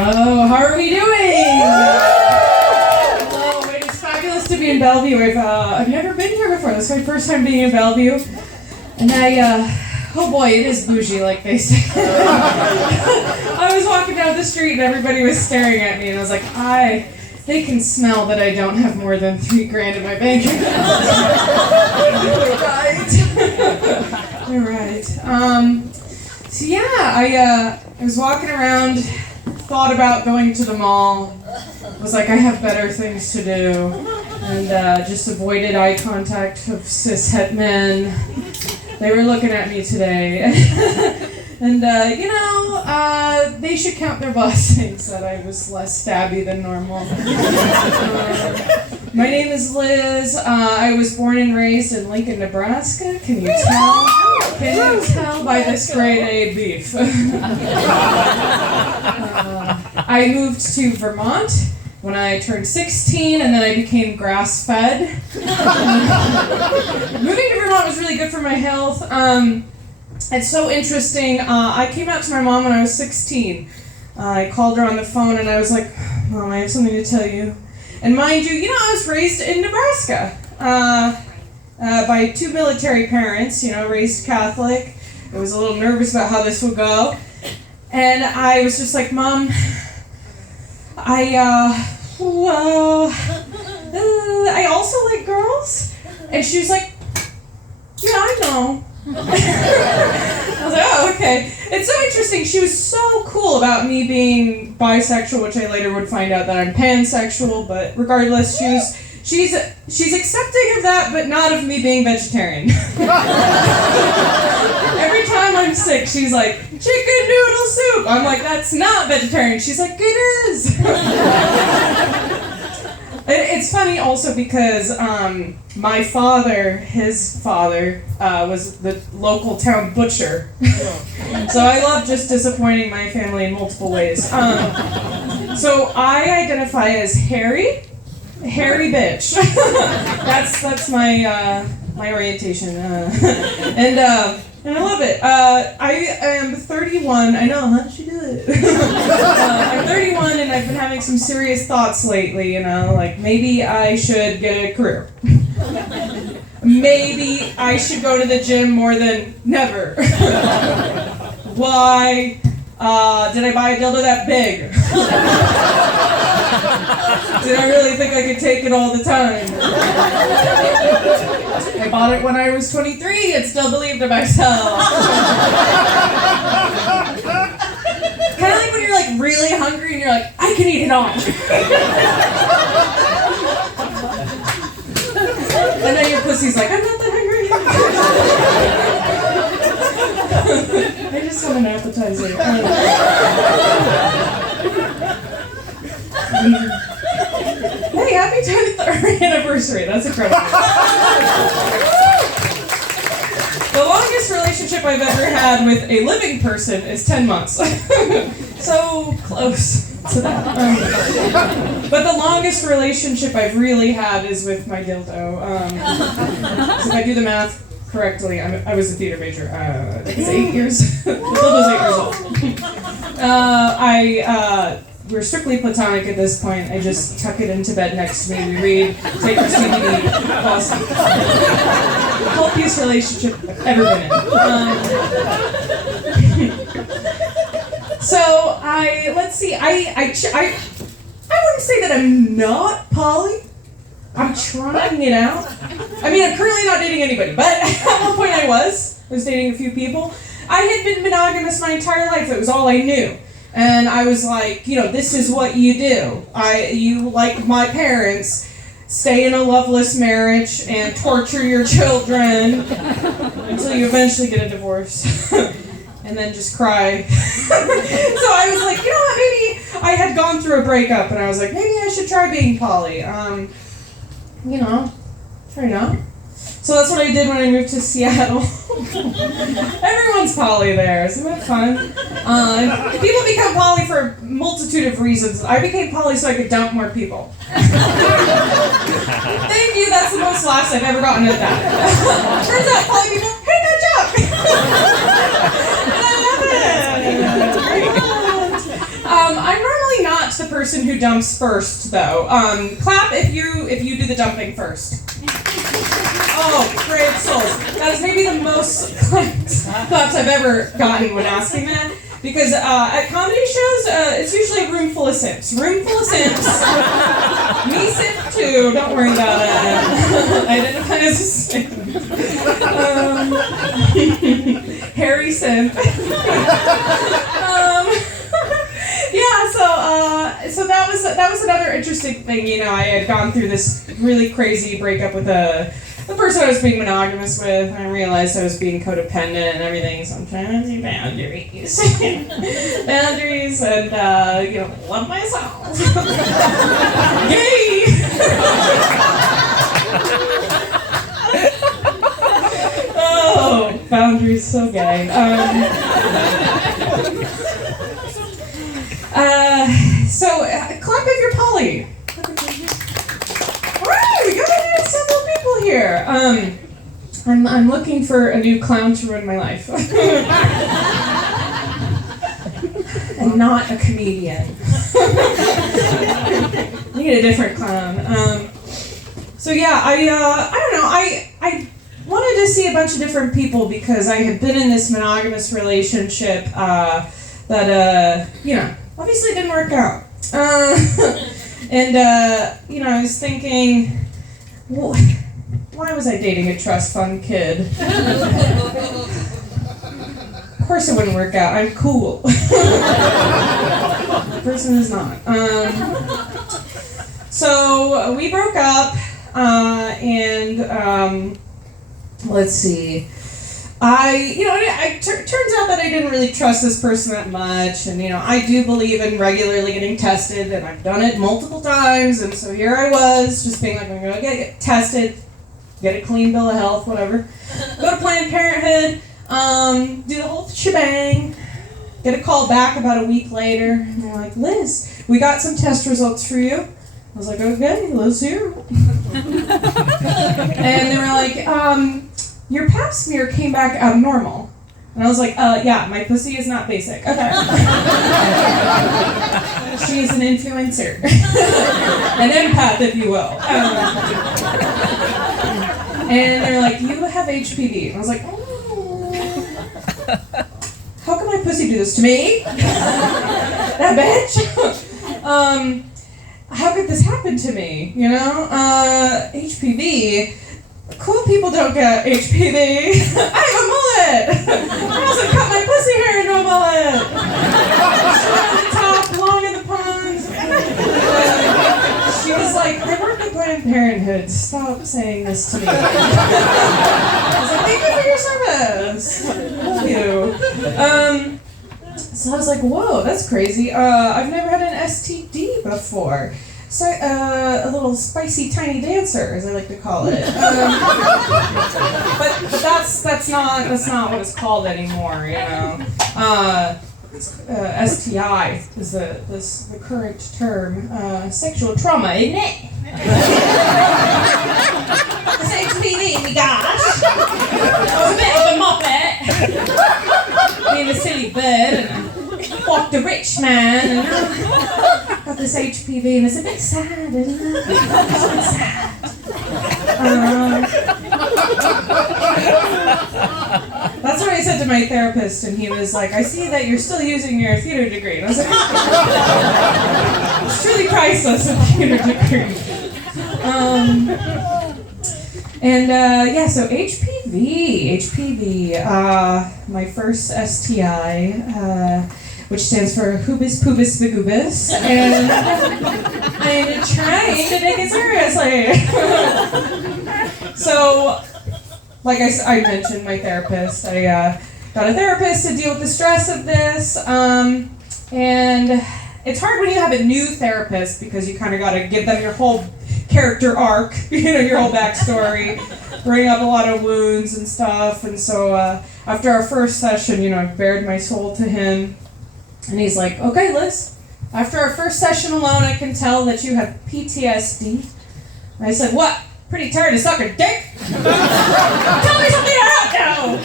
Hello, how are we doing? Hello, it is fabulous to be in Bellevue. I've never been here before. This is my first time being in Bellevue. And oh boy, it is bougie, like they say. I was walking down the street and everybody was staring at me, and I was like, they can smell that I don't have more than $3,000 in my bank account. You're right. So yeah, I was walking around, thought about going to the mall, was like, I have better things to do, and just avoided eye contact of cis-het men. They were looking at me today. And, they should count their blessings that I was less stabby than normal. My name is Liz. I was born and raised in Lincoln, Nebraska. Can you tell? Can you tell by this grade A beef? I moved to Vermont when I turned 16, and then I became grass-fed. Moving to Vermont was really good for my health. It's so interesting. I came out to my mom when I was 16. I called her on the phone and I was like, Mom, I have something to tell you. And mind you, I was raised in Nebraska by two military parents, raised Catholic. I was a little nervous about how this would go. And I was just like, Mom, I also like girls. And she was like, yeah, I know. I was like, oh, okay. It's so interesting. She was so cool about me being bisexual, which I later would find out that I'm pansexual, but regardless, she's accepting of that, but not of me being vegetarian. Every time I'm sick, she's like, chicken noodle soup. I'm like, that's not vegetarian. She's like, it is. It's funny also because my father, his father, was the local town butcher. So I love just disappointing my family in multiple ways. So I identify as hairy bitch. That's my orientation, and I love it. I am 31. I know, how did she do it? I'm 31 and I've been having some serious thoughts lately, like maybe I should get a career. Maybe I should go to the gym more than never. Why did I buy a dildo that big? Did I really think I could take it all the time? I bought it when I was 23 and still believed in myself. Kind of like when you're like really hungry and you're like, I can eat it all. And then your pussy's like, I'm not that hungry. I just want an appetizer. Hey, happy 10th anniversary. That's incredible. The longest relationship I've ever had with a living person is 10 months. So close to that. But the longest relationship I've really had is with my dildo. So if I do the math correctly, I was a theater major. I think it's 8 years. The dildo's 8 years old. We're strictly platonic at this point. I just tuck it into bed next to me. We read, take our CBD, fall asleep. The healthiest relationship I've ever been in. So let's see. I wouldn't say that I'm not poly. I'm trying it out. I mean, I'm currently not dating anybody, but at one point I was dating a few people. I had been monogamous my entire life. It was all I knew. And I was like, this is what you do. You, like my parents, stay in a loveless marriage and torture your children until you eventually get a divorce. And then just cry. So I was like, what, maybe I had gone through a breakup and I was like, maybe I should try being poly. Try it out. So that's what I did when I moved to Seattle. Everyone's poly there, isn't that fun? People become poly for a multitude of reasons. I became poly so I could dump more people. Thank you, that's the most laughs I've ever gotten at that. Turns out poly people hate that job. And I love it. I'm normally person who dumps first, though. Clap if you do the dumping first. Oh, brave souls. That is maybe the most claps I've ever gotten when asking that. Because at comedy shows, it's usually a room full of simps. Room full of simps. Me simp too. Don't worry about it. I identify as a simp. Harry simp. Yeah. So that was another interesting thing. You know, I had gone through this really crazy breakup with the person I was being monogamous with. I realized I was being codependent and everything, so I'm trying to do boundaries. Boundaries and, love myself. Yay! Oh, boundaries, so gay. Clap if you're poly. Alright, we got several people here. I'm looking for a new clown to ruin my life. And not a comedian. Need a different clown. I don't know. I wanted to see a bunch of different people because I had been in this monogamous relationship that obviously didn't work out. I was thinking, why was I dating a trust fund kid? Of course it wouldn't work out. I'm cool. The person is not. So we broke up, let's see. Turns out that I didn't really trust this person that much, and I do believe in regularly getting tested, and I've done it multiple times, and so here I was, just being like, I'm gonna get tested, get a clean bill of health, whatever, go to Planned Parenthood, do the whole shebang, get a call back about a week later, and they're like, Liz, we got some test results for you. I was like, okay, let's hear them. And they were like, your pap smear came back abnormal. And I was like, yeah, my pussy is not basic. Okay. She is an influencer. An empath, if you will. And they're like, you have HPV. And I was like, oh. How can my pussy do this to me? That bitch? How could this happen to me? HPV. Cool people don't get HPV. I have a mullet. I also cut my pussy hair into a mullet. Short on the top, long in the pons. She was like, I work at Planned Parenthood. Stop saying this to me. I was like, thank you for your service. Love you. So I was like, whoa, that's crazy. I've never had an STD before. So, a little spicy tiny dancer, as I like to call it. But that's not what it's called anymore, STI is the current term. Sexual trauma, isn't it? It's HPV, my gosh. I was a bit of a muppet. Being a silly bird, and I fucked a rich man, and got this HPV, and it's a bit sad, isn't it? It's a bit sad. That's what I said to my therapist, and he was like, I see that you're still using your theater degree. And I was like, it's truly priceless, a theater degree. So HPV, my first STI, which stands for Hubis Pubis Vigubis, and I'm trying to take it seriously. So, like I mentioned, my therapist, I got a therapist to deal with the stress of this, and it's hard when you have a new therapist because you kind of got to give them your whole character arc, your whole backstory, bring up a lot of wounds and stuff, and so after our first session, I bared my soul to him. And he's like, okay, Liz, after our first session alone, I can tell that you have PTSD. And I said, what? Pretty tired of sucking dick? Tell me something I don't know!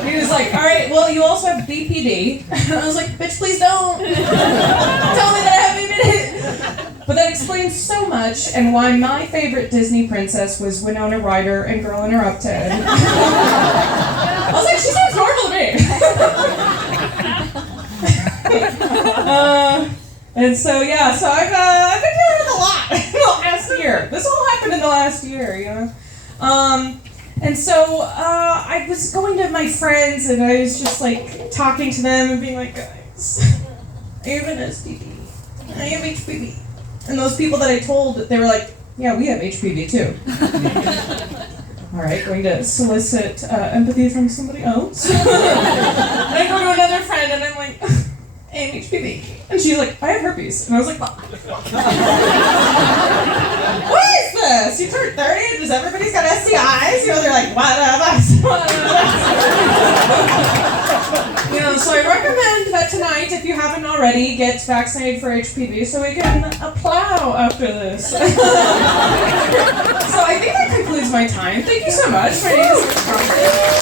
And he was like, all right, well, you also have BPD. And I was like, bitch, please don't. Tell me that I have explains so much and why my favorite Disney princess was Winona Ryder and Girl Interrupted. I was like, she sounds normal to me. And so yeah, so I've been dealing with a lot in the last year. This all happened in the last year, you know. And so I was going to my friends and I was just like talking to them and being like, guys, I have an STD. I have HPV. And those people that I told, they were like, yeah, we have HPV too. All right, going to solicit empathy from somebody else. And I go to another friend and I'm like, I have HPV. And she's like, I have herpes. And I was like, what is this? You turned 30? Does everybody's got STIs? You know, they're like, what of us? You know, so I recommend that tonight, if you haven't already, get vaccinated for HPV so we can plow after this. So I think that concludes my time. Thank you so much. My name is Thompson.